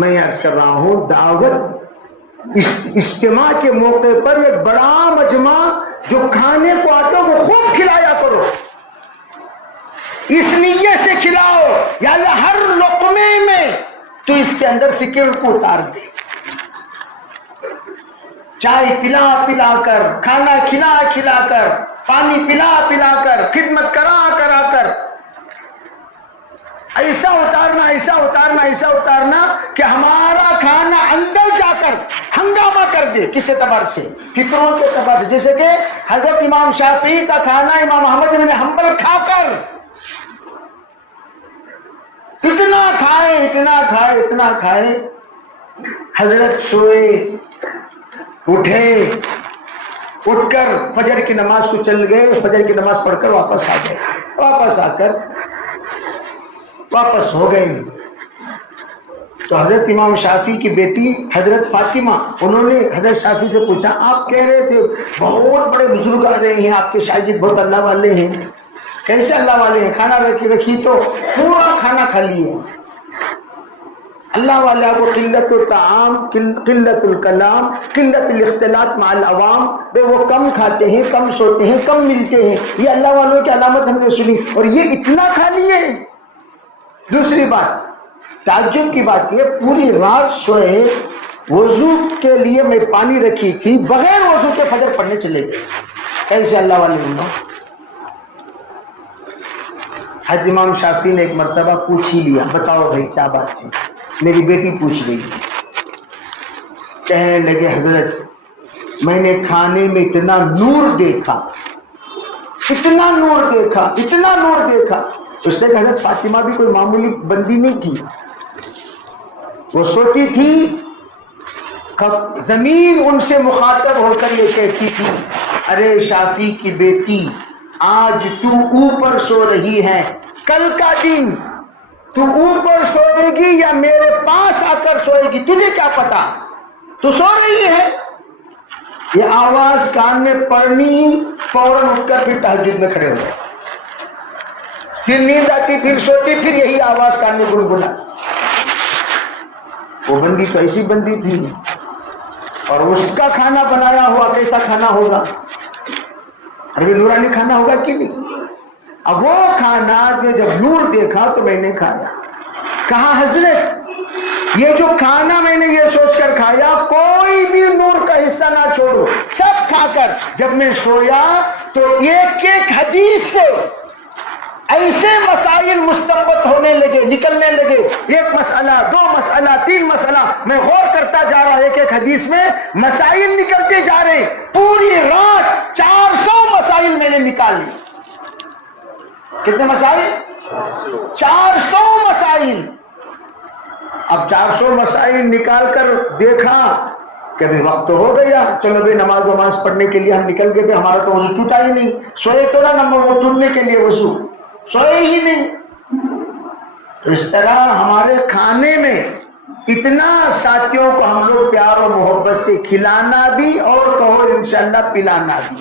میں عرض کر رہا ہوں دعوت اجتماع کے موقع پر ایک بڑا مجمع جو کھانے کو آتا وہ خوب کھلایا کرو، اس نیت سے کھلاؤ یا اللہ ہر لقمے میں تو اس کے اندر فکر کو اتار دے، چائے پلا پلا کر، کھانا کھلا کھلا کر، پانی پلا پلا کر، خدمت کرا کرا کر، ایسا اتارنا ایسا اتارنا ایسا اتارنا کہ ہمارا کھانا اندر جا کر ہنگامہ کر دے، کس اعتبار سے؟ فکروں کے اعتبار سے، جیسے کہ حضرت امام شافعی کا کھانا امام احمد بن حنبل کھا کر اتنا کھائے اتنا کھائے اتنا کھائے، حضرت سوئے، اٹھے، اٹھ کر فجر کی نماز کو چل گئے، فجر کی نماز پڑھ کر واپس آ گئے، واپس آ کر واپس ہو گئے تو حضرت امام شافعی کی بیٹی حضرت فاطمہ، انہوں نے حضرت شافعی سے پوچھا آپ کہہ رہے تھے بہت بڑے بزرگ آ رہے ہیں، آپ کے شاگرد بہت اللہ والے ہیں، کیسے اللہ والے ہیں؟ کھانا رکھی تو پورا کھانا کھا لیے، اللہ والے کو قلت الطعام، قلت الکلام، قلت الاختلاط مع العوام، وہ کم کھاتے ہیں، کم سوتے ہیں، کم ملتے ہیں، یہ اللہ والوں کی علامت ہم نے سنی، اور یہ اتنا کھا لیے۔ دوسری بات تعجب کی بات یہ پوری رات سوئے، وضو کے لیے میں پانی رکھی تھی، بغیر وضو کے فجر پڑھنے چلے گئے، کیسے اللہ والے ہوں؟ حضرت امام شافعی نے ایک مرتبہ پوچھ ہی لیا، بتاؤ بھائی کیا بات ہے؟ میری بیٹی پوچھ گئی، کہنے لگے حضرت میں نے کھانے میں اتنا نور دیکھا، اتنا نور دیکھا، اتنا نور دیکھا۔ اس نے کہا حضرت فاطمہ بھی کوئی معمولی بندی نہیں تھی، وہ سوتی تھی، زمین ان سے مخاطب ہو کر یہ کہتی تھی ارے شافعی کی بیٹی آج تو اوپر سو رہی ہے، کل کا دن تو اوپر سوئے گی یا میرے پاس آ کر سوئے گی تجھے کیا پتا، تو سو رہی ہے۔ یہ آواز کان میں پڑنی، فوراً اٹھ کر پھر تہجد میں کھڑے ہوئے، پھر نیند آتی، پھر سوتی، پھر یہی آواز کان میں گنگنا۔ وہ بندی تو ایسی بندی تھی، اور اس کا کھانا بنایا ہوا کیسا کھانا ہوگا؟ عربی نورانی کھانا ہوگا کہ نہیں؟ اب وہ کھانا جو جب نور دیکھا تو میں نے کھایا، کہا حضرت یہ جو کھانا میں نے یہ سوچ کر کھایا کوئی بھی نور کا حصہ نہ چھوڑو، سب کھا کر جب میں سویا تو ایک ایک حدیث سے ایسے مسائل مستنبط ہونے لگے، نکلنے لگے، ایک مسئلہ، دو مسئلہ، تین مسئلہ، میں غور کرتا جا رہا، ایک ایک حدیث میں مسائل نکلتے جا رہے، پوری رات 400 مسائل میں نے نکال لی۔ کتنے مسائل؟ 400 مسائل۔ اب 400 مسائل نکال کر دیکھا کہ ابھی وقت تو ہو گیا، چلو بھی نماز پڑھنے کے لیے ہم نکل گئے تھے، ہمارا تو وضو ٹوٹا ہی نہیں، سوئے تو نا وہ ٹوٹنے کے لیے وضو، سوئے ہی نہیں۔ تو اس طرح ہمارے کھانے میں اتنا ساتھیوں کو ہم لوگ پیار و محبت سے کھلانا بھی اور کہو انشاءاللہ پلانا بھی۔